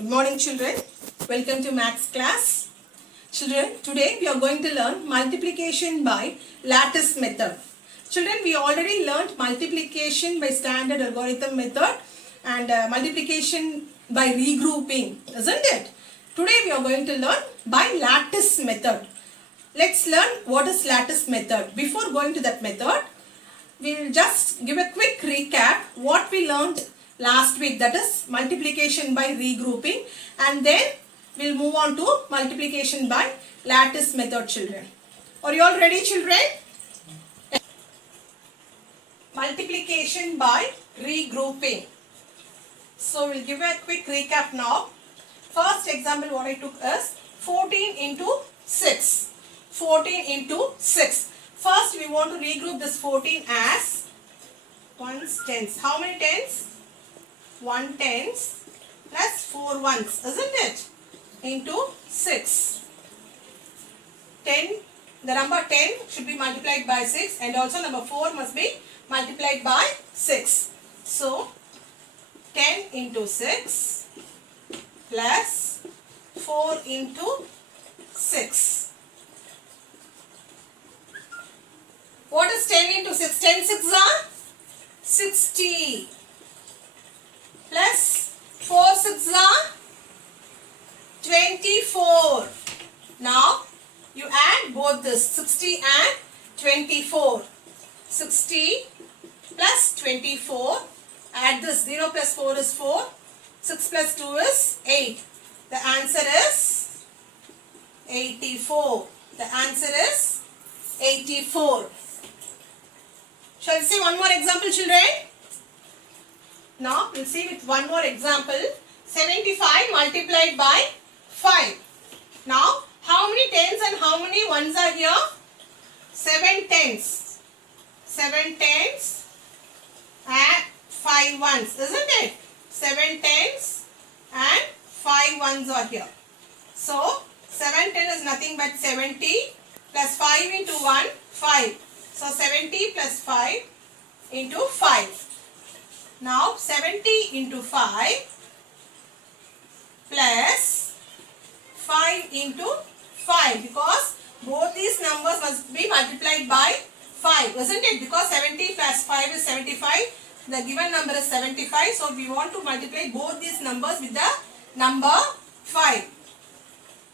Good morning children. Welcome to Maths class. Children, today we are going to learn multiplication by lattice method. Children, we already learned multiplication by standard algorithm method and multiplication by regrouping, isn't it? Today we are going to learn by lattice method. Let's learn what is lattice method. Before going to that method, we will just give a quick recap what we learned last week, that is multiplication by regrouping, and then we'll move on to multiplication by lattice method, children. Are you all ready, children? Multiplication by regrouping. So we'll give a quick recap now. First example what I took is 14 into 6. 14 into 6. First we want to regroup this 14 as 1's tens. How many tens? 1 tens plus 4 ones, isn't it? Into 6. 10, the number 10 should be multiplied by 6 and also number 4 must be multiplied by 6. So 10 into 6 plus 4 into 6. What is 10 into 6? 10 6 are 60. Plus 4 6 are 24. Now you add both this 60 and 24. 60 plus 24. Add this 0 plus 4 is 4. 6 plus 2 is 8. The answer is 84. The answer is 84. Shall we see one more example, children? Now, we'll see with one more example. 75 multiplied by 5. Now, how many tens and how many ones are here? 7 tens. 7 tens and 5 ones, isn't it? 7 tens and 5 ones are here. So, 7 10 is nothing but 70 plus 5 into 1, 5. So, 70 plus 5 into 5. Now 70 into 5 plus 5 into 5, because both these numbers must be multiplied by 5, isn't it? Because 70 plus 5 is 75. The given number is 75. So we want to multiply both these numbers with the number 5.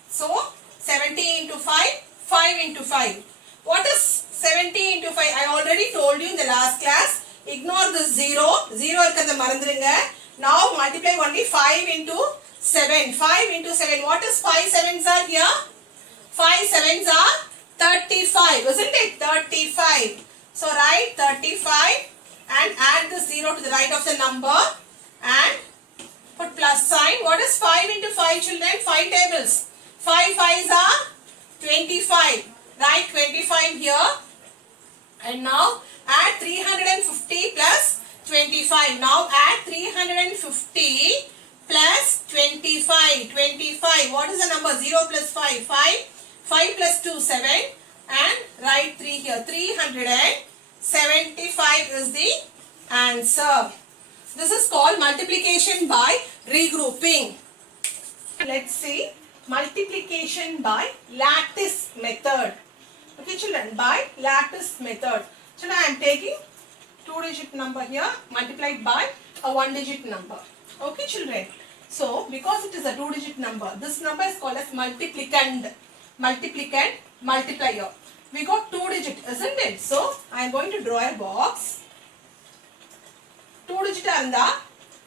So 70 into 5, 5 into 5. What is 70 into 5? I already told you in the last class. Ignore this 0. 0 irukadha marandrunga. Now multiply only 5 into 7. 5 into 7. What is 5 sevens are here? 5 sevens are 35. Isn't it? 35. So write 35 and add the 0 to the right of the number and put plus sign. What is 5 into 5, children? 5 tables. 5 5s are 25. Write 25 here. And now add 350 plus 25. Now add 350 plus 25. 25. What is the number? 0 plus 5. 5. 5 plus 2, 7. And write 3 here. 375 is the answer. This is called multiplication by regrouping. Let's see multiplication by lattice method. Okay, children, by lattice method. Children, I am taking 2-digit number here multiplied by a 1-digit number. Okay, children. So, because it is a 2-digit number, this number is called as multiplicand. Multiplicand, multiplier. We got 2-digit, isn't it? So, I am going to draw a box. 2-digit aranda,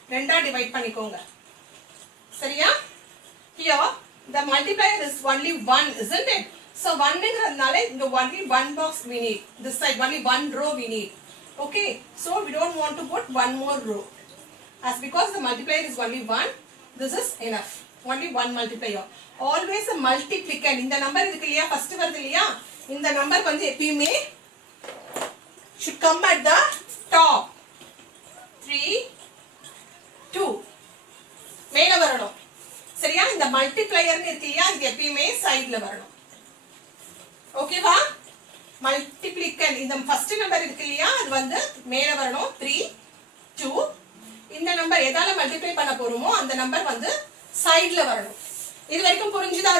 renda divide panikonga. Sariya? Here, the multiplier is only 1, isn't it? So 1 is only one box we need. This side only one row we need. Okay. So we don't want to put one more row. As because the multiplier is only 1, this is enough. Only one multiplier. Always a multiplicand. In the number first in the number should come at the top. 3, 2. மேல வரணும். சரியா? இந்த மல்டிப்ளையர் இருக்குல்லையா இது எப்பவுமே சைடுல வரணும். ஓகேவா? மல்டிப்ளிகண்ட் இந்த ஃபர்ஸ்ட் நம்பர் இருக்கு இல்லையா அது வந்து மேல வரணும் 3 2. இந்த நம்பர் எதால மல்டிப்ளை பண்ண போறோமோ அந்த நம்பர் வந்து சைடுல வரணும். இது வரைக்கும் புரிஞ்சுதா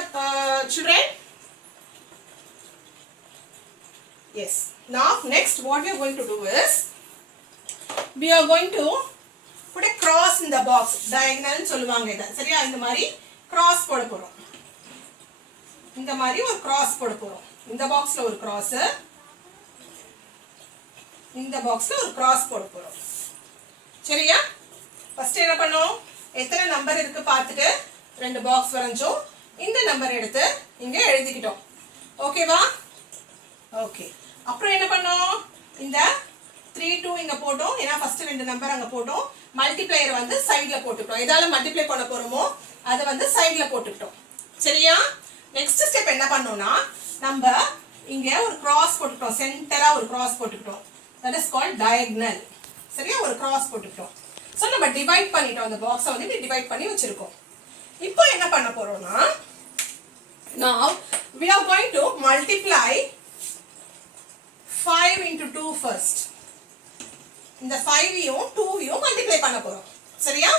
children? Yes. Now next what we are going to do is we are going to put a cross in the box. Diagonal சொல்லுவாங்க இத. சரியா? இந்த மாதிரி cross போட போறோம். இந்த மாதிரி ஒரு cross போட போறோம். இந்த பாக்ஸ்ல ஒரு cross, இந்த பாக்ஸ்ல ஒரு cross போட போறோம். சரியா? ஃபர்ஸ்ட் என்ன பண்ணோம்? எத்தனை நம்பர் இருக்கு பார்த்துட்டு ரெண்டு பாக்ஸ் வரைஞ்சோம். இந்த நம்பர் எடுத்து இங்க எழுதிக்கிட்டோம். ஓகேவா? ஓகே. அப்புறம் என்ன பண்ணோம்? இந்த 3 2 இங்க போட்டோம். ஏன்னா ஃபர்ஸ்ட் ரெண்டு நம்பர் அங்க போட்டோம். மல்டிப்ளையர் வந்து சைடுல போட்டுட்டோம். எதால மல்டிப்ளை பண்ண போறோமோ அதை வந்து சைடுல போட்டுட்டோம். சரியா? நெக்ஸ்ட் ஸ்டெப் என்ன பண்ணோம்னா நம்ம இங்க ஒரு கிராஸ் போட்டுட்டோம். சென்டரா ஒரு கிராஸ் போட்டுட்டோம். that is called diagonal. சரியா? ஒரு கிராஸ் போட்டுட்டோம். சோ நம்ம டிவைட் பண்ணிட்டோம். அந்த பாக்ஸை வந்து இப்படி டிவைட் பண்ணி வச்சிருக்கோம். இப்போ என்ன பண்ண போறோம்னா now we are going to multiply 5 into 2 first. இந்த 5யும் 2யும் மல்டிப்ளை பண்ண போறோம். சரியா?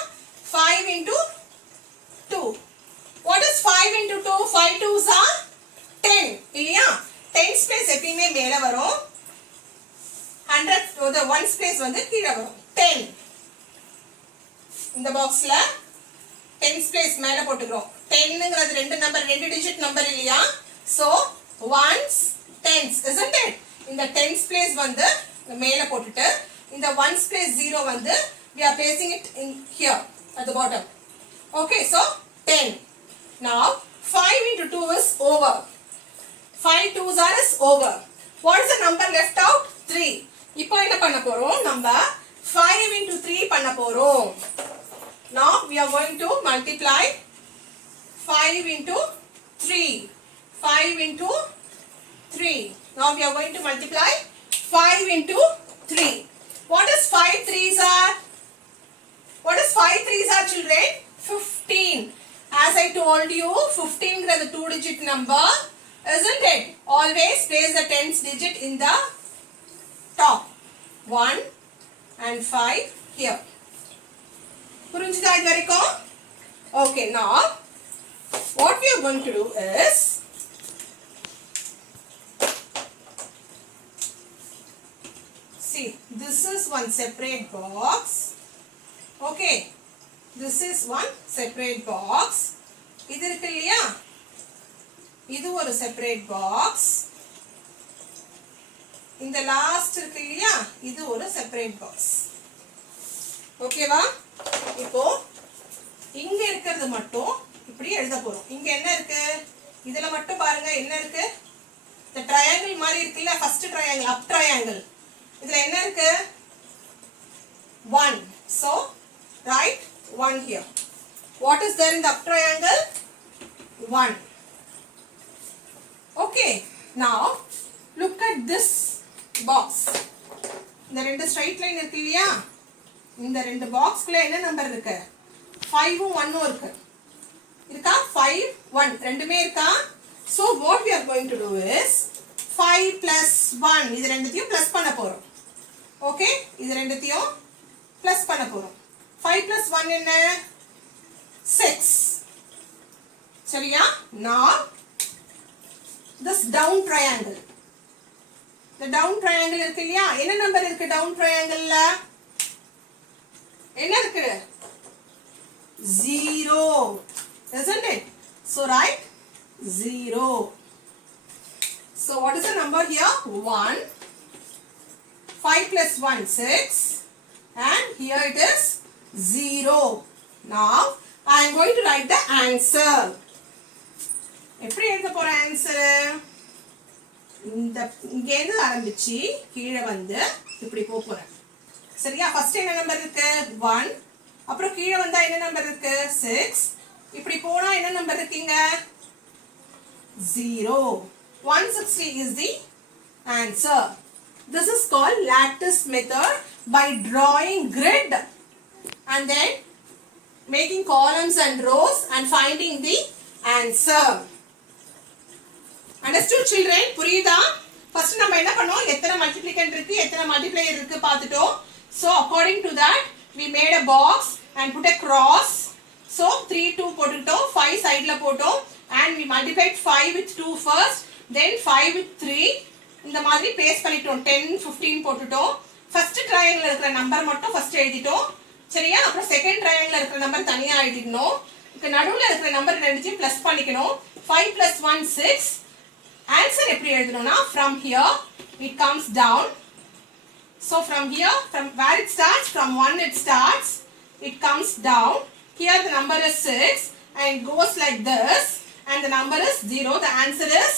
5 into 2. What is 5 into 2? 5 2s are 10. இல்லையா? 10s place எப்பவுமே மேல வரும். 100 the 1s place வந்து கீழ வரும். 10. இந்த பாக்ஸ்ல 10s place மேல போட்டுக்கிறோம். 10ங்கிறது ரெண்டு நம்பர், ரெண்டு டிஜிட் நம்பர் இல்லையா? So 1s 10s, isn't it? இந்த 10s place வந்து மேல போட்டுட்டு இந்த 1s place 0 வந்து we are placing it in here at the bottom. Okay, so 10. Now 5 into 2 is over. 5 2s are is over. What is the number left out? 3. இப்போ என்ன பண்ண போறோம்? நம்ம 5 into 3 பண்ண போறோம். Now we are going to multiply 5 into 3. 5 into 3. Now we are going to multiply 5 into 3. What is 5 3s are? What is 5 3s are, children? 15. As I told you, 15 is a 2-digit number, isn't it? Always place the 10th digit in the top. 1 and 5 here. புரிஞ்சுதா இது வரைக்கும்? Okay, now what we are going to do is see, this is one separate box. Okay, this is one separate box. இது இருக்கு இல்லையா? இது ஒரு separate box. இந்த லாஸ்ட் இருக்கு இல்லையா? இது ஒரு separate box. ஓகேவா? இப்போ இங்க இருக்கிறது மட்டும் இப்படி எழுத போறோம். இங்க என்ன இருக்கு? இதுல மட்டும் பாருங்க என்ன இருக்கு? இந்த ட்ரையாங்கிள் மாதிரி இருக்குல்ல, ஃபர்ஸ்ட் ட்ரையாங்கிள், அப் ட்ரையாங்கிள். இதுல என்ன இருக்கு? 1. So write 1 here. What is there in the up triangle? 1. Okay, now look at this box. இந்த ரெண்டு ஸ்ட்ரைட் லைன் இருக்கு இல்லையா? இந்த ரெண்டு பாக்ஸ்க்குள்ள என்ன நம்பர் இருக்கு? 5ம் 1ம் இருக்கு. இருக்கா? 5 1 ரெண்டுமே இருக்கா? So what we are going to do is 5 plus 1 இது ரெண்டுத்தையும் ப்ளஸ் பண்ண போறோம். ஓகே, இது ரெண்டுத்தையும் ப்ளஸ் பண்ண போறோம். 5 plus 1 என்ன? 6. சரியா? Now this down triangle. The down triangle இருக்கு இல்லையா? என்ன நம்பர் இருக்கு down triangleல? என்ன இருக்கு? 0, isn't it? So write 0. So what is the number here? 1. 5 plus 1 6, and here it is 0. Now I am going to write the answer. எப்படி எழுத போற ஆன்சர்? இந்த இங்க இருந்து ஆரம்பிச்சு கீழே வந்து இப்படி போறேன். சரியா? ஃபர்ஸ்ட் என்ன நம்பர் இருக்கு? 1. அப்புறம் கீழே வந்தா என்ன நம்பர் இருக்கு? 6. இப்படி போனா என்ன நம்பர் இருக்கீங்க? 0. 160 is the answer. This is called lattice method, by drawing grid and then making columns and rows and finding the answer. Understood, children? புரியுதா? First நம்ம என்ன பண்ணோம்? எத்தனை multiplicand இருக்கு, எத்தனை multiplier இருக்கு பார்த்துட்டோம். So according to that we made a box and put a cross. So 3 2 போட்டுட்டோம் 5 சைடுல போட்டோம் and we multiplied 5 with 2 first then 5 with 3 இந்த மாதிரி பேஸ்ட் பண்ணிட்டோம் 10 15 போட்டுட்டோம் ஃபர்ஸ்ட் ட்ரையாங்கிள் இருக்கிற நம்பர் மட்டும் ஃபர்ஸ்ட் எழுதிட்டோம் சரியா அப்புறம் செகண்ட் ட்ரையாங்கிள் இருக்கிற நம்பர் தனியா எழுதிடணும் இதுக்கு நடுவுல இருக்கிற நம்பர் ரெண்டுத்தையும் ப்ளஸ் பண்ணிக்கணும் 5 plus 1 6 ஆன்சர் எப்படி எழுதணும்னா from here it comes down so from here from where it starts from 1 it starts it comes down here the number is 6 and it goes like this and the number is 0 the answer is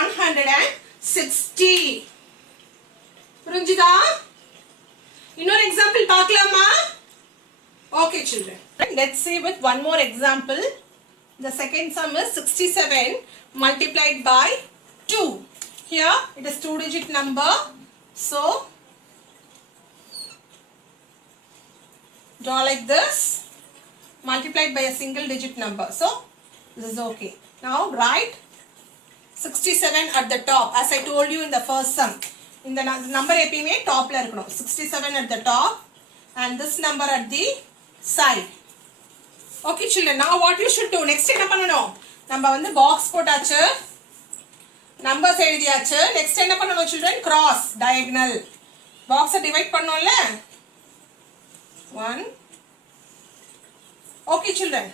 160 புரிஞ்சுதா இன்னொரு எக்ஸாம்பிள் பார்க்கலாமா okay children let's see with one more example the second sum is 67 multiplied by 2 here it is two digit number so draw like this multiplied by a single digit number so this is okay now write 67 at the top as I told you in the first sum in the number எப்பயுமே டாப்ல இருக்கணும் 67 at the top and this number at the side okay children now what you should do next என்ன பண்ணனும் நம்ம வந்து box போட்டாச்சு numbers எழுதியாச்சு next என்ன பண்ணனும் children cross diagonal box divide பண்ணோம்ல 1 okay children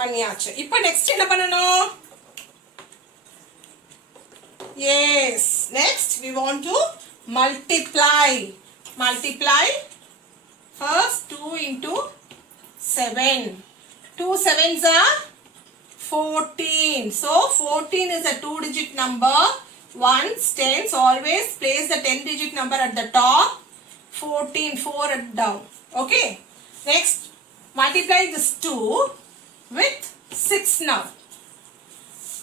பண்ணியாச்சு இப்போ next என்ன பண்ணனும் yes next we want to multiply first 2 into 7 2 sevens are 14 so 14 is a two digit number ones tens always place the 10 digit number at the top 14 4 at down okay next multiply this 2 with 6 now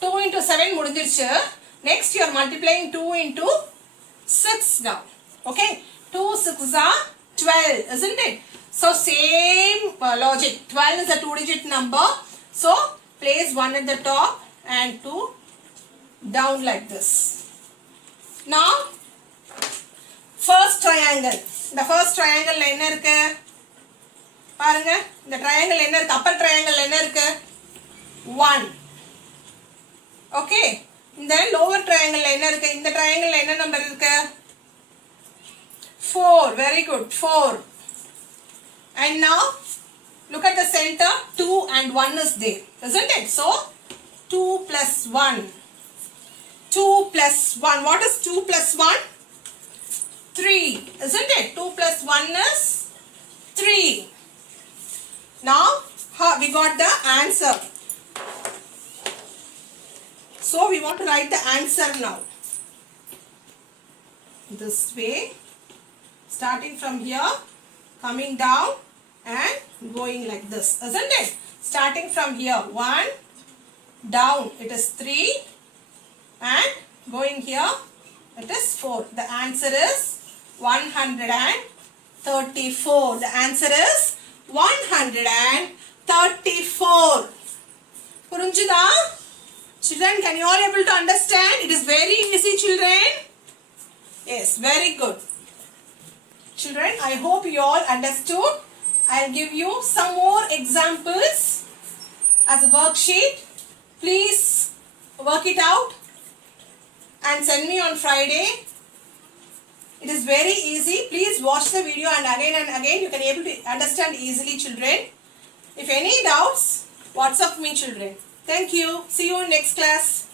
2 into 7 முடிஞ்சிருச்சு next you are multiplying 2 into 6 now okay 2 6s are 12 isn't it so same logic 12 is a two digit number so place 1 at the top and 2 down like this now first triangle the first triangle ல என்ன இருக்கு பாருங்க இந்த triangle என்ன இருக்கு upper triangle என்ன இருக்கு 1 okay இந்த lower triangle ல என்ன இருக்கு இந்த triangle ல என்ன நம்பர் இருக்கு 4 very good 4 and now look at the center 2 and 1 is there isn't it so 2 plus 1 2 plus 1 what is 2 plus 1 3 isn't it 2 plus 1 is 3 now we got the answer so we want to write the answer now this way starting from here coming down and going like this isn't it starting from here 1 down it is 3 and going here it is 4 the answer is 134 the answer is 134 புரிஞ்சுதா children can you all able to understand it is very easy children yes very good children I hope you all understood I'll give you some more examples as a worksheet please work it out and send me on Friday it is very easy please watch the video and again you can able to understand easily children if any doubts WhatsApp me children thank you see you in next class